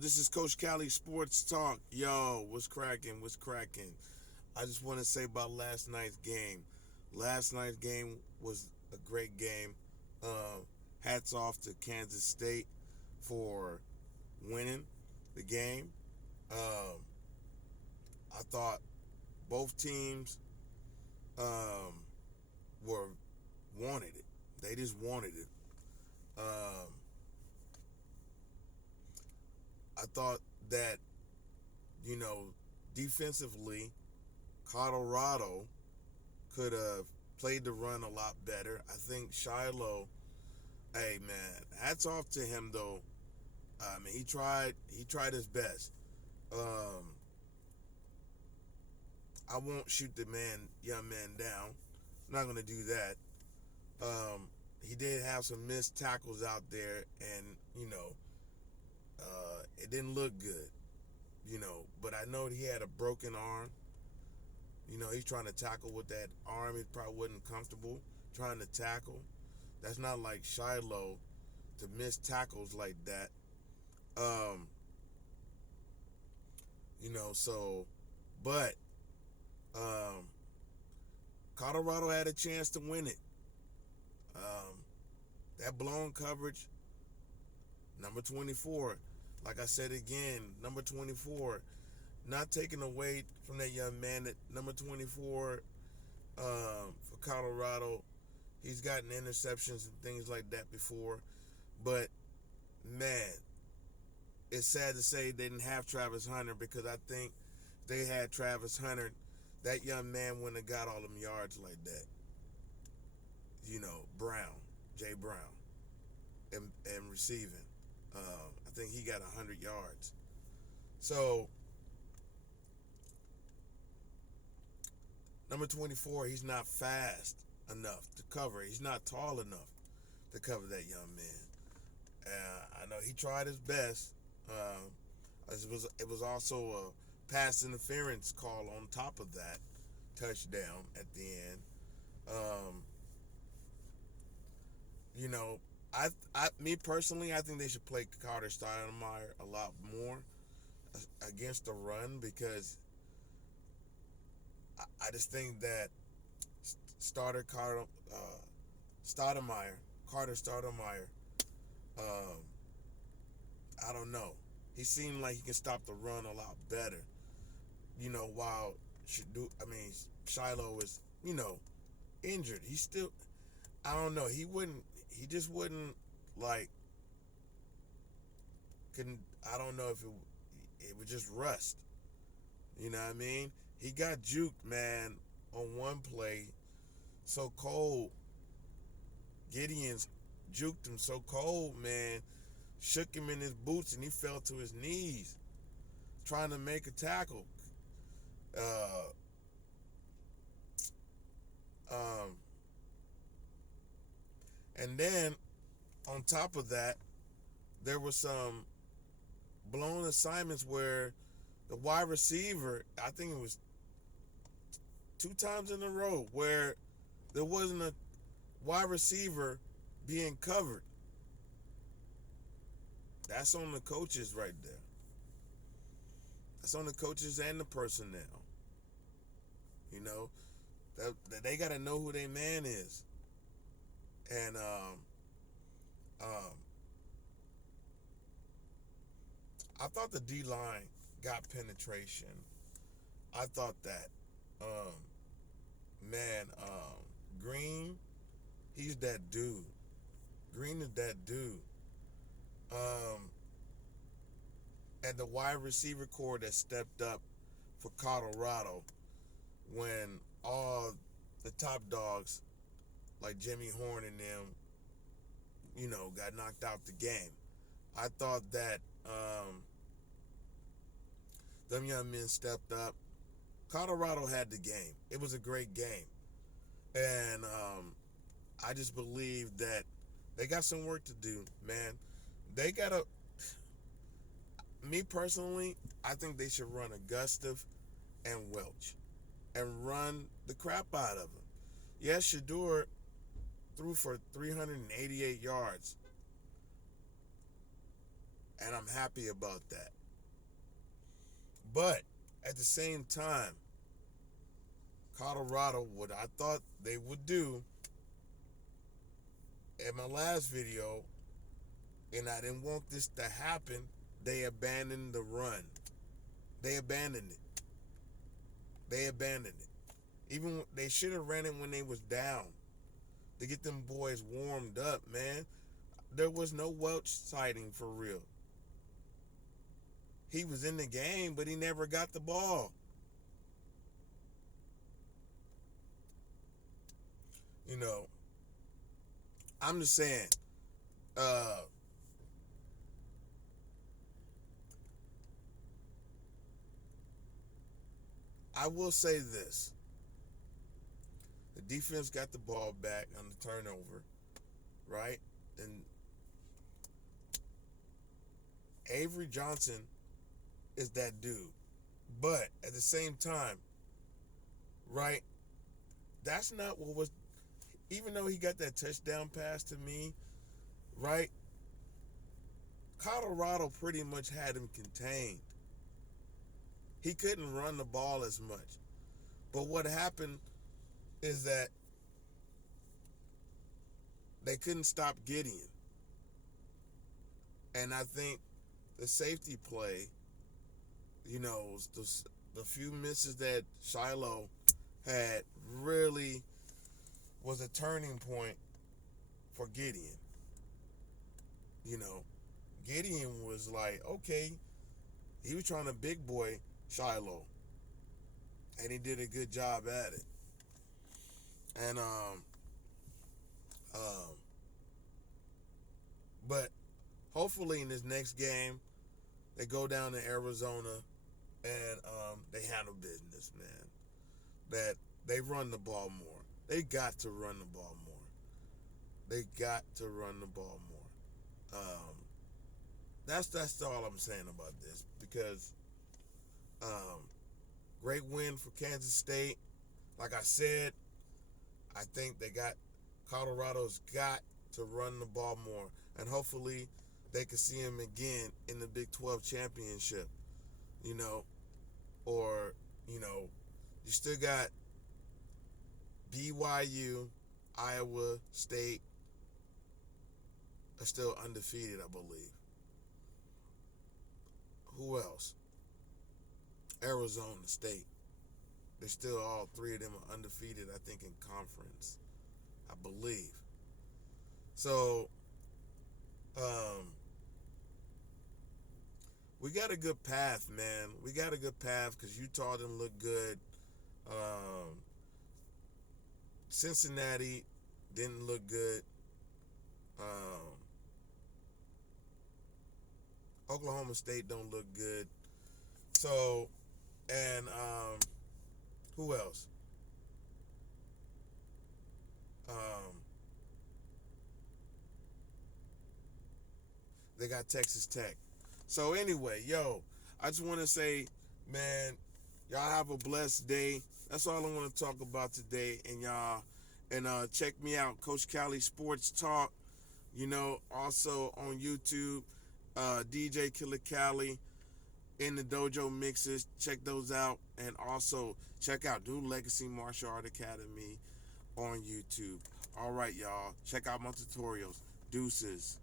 this is Coach Cali Sports Talk. Yo, what's cracking? What's cracking? I just want to say about last night's game. Last night's game was a great game. Uh, Hats off to Kansas State for winning the game. Um, I thought both teams um, were wanted it. They just wanted it. Um, I thought that you know defensively, Colorado could have played the run a lot better. I think Shiloh, hey man, hats off to him though. I mean, he tried his best. Um, I won't shoot the young man down. I'm not gonna do that. He did have some missed tackles out there, and it didn't look good. But I know he had a broken arm. He's trying to tackle with that arm. He probably wasn't comfortable trying to tackle. That's not like Shiloh to miss tackles like that. Um, so, but um, Colorado had a chance to win it. Um, that blown coverage, number 24, like I said again, number 24, not taking away from that young man at number 24 for Colorado. He's gotten interceptions and things like that before, but man, it's sad to say they didn't have Travis Hunter because I think if they had Travis Hunter, that young man wouldn't have got all them yards like that. Brown, Jay Brown, and receiving. I think he got 100 yards. So, number 24, he's not fast enough to cover. He's not tall enough to cover that young man. I know he tried his best. It was also a pass interference call on top of that touchdown at the end. Um, you know, me personally, I think they should play Carter Stoudemire a lot more against the run because I just think that starter Carter Stoudemire, Carter Stoudemire, um, I don't know. He seemed like he can stop the run a lot better. While Shiloh was, injured. He still, I don't know. He just wouldn't like, couldn't, I don't know if it was just rust. You know what I mean? He got juked, man, on one play so cold. Gideon's juked him so cold, man, shook him in his boots and he fell to his knees trying to make a tackle. Uh, um, and then on top of that, there were some blown assignments where the wide receiver, I think it was two times in a row, where there wasn't a wide receiver being covered. That's on the coaches right there. That's on the coaches and the personnel. You know, that they got to know who their man is. And um, I thought the D line got penetration. I thought that, um, man, Green, he's that dude. Green is that dude. Um, and the wide receiver core that stepped up for Colorado when all the top dogs like Jimmy Horn and them, got knocked out the game. I thought that them young men stepped up. Colorado had the game. It was a great game. And I just believe that they got some work to do, man. They got to, me personally, I think they should run Augusta and Welch and run the crap out of them. Yes, Shador threw for 388 yards And I'm happy about that. But at the same time, Colorado, what I thought they would do in my last video, and I didn't want this to happen, they abandoned the run. They abandoned it. They abandoned it. Even they should have ran it when they was down to get them boys warmed up, man. There was no Welch sighting for real. He was in the game, but he never got the ball. You know, I'm just saying, uh, I will say this. The defense got the ball back on the turnover, right? And Avery Johnson is that dude. But at the same time, right, that's not what was, even though he got that touchdown pass to me, right, Colorado pretty much had him contained. He couldn't run the ball as much. But what happened is that they couldn't stop Gideon. And I think the safety play, the few misses that Shiloh had really was a turning point for Gideon. Gideon was like, okay, he was trying to big boy Shiloh, and he did a good job at it. And um, but hopefully in this next game, they go down to Arizona and they handle business, man. That they run the ball more. They got to run the ball more. They got to run the ball more. That's all I'm saying about this, because great win for Kansas State. Like I said, I think Colorado's got to run the ball more, and hopefully they can see him again in the Big 12 championship. Or you still got BYU, Iowa State are still undefeated, I believe. Who else? Arizona State. They're still, all three of them are undefeated, I think, in conference, I believe. So, we got a good path, man. We got a good path because Utah didn't look good. Cincinnati didn't look good. Oklahoma State don't look good. So, and who else? They got Texas Tech. So anyway, I just want to say, man, y'all have a blessed day. That's all I want to talk about today. And check me out, Coach Cali Sports Talk. Also on YouTube, DJ Killer Cali in the dojo mixes. Check those out. And also check out New Legacy Martial Art Academy on YouTube. All right, y'all. Check out my tutorials. Deuces.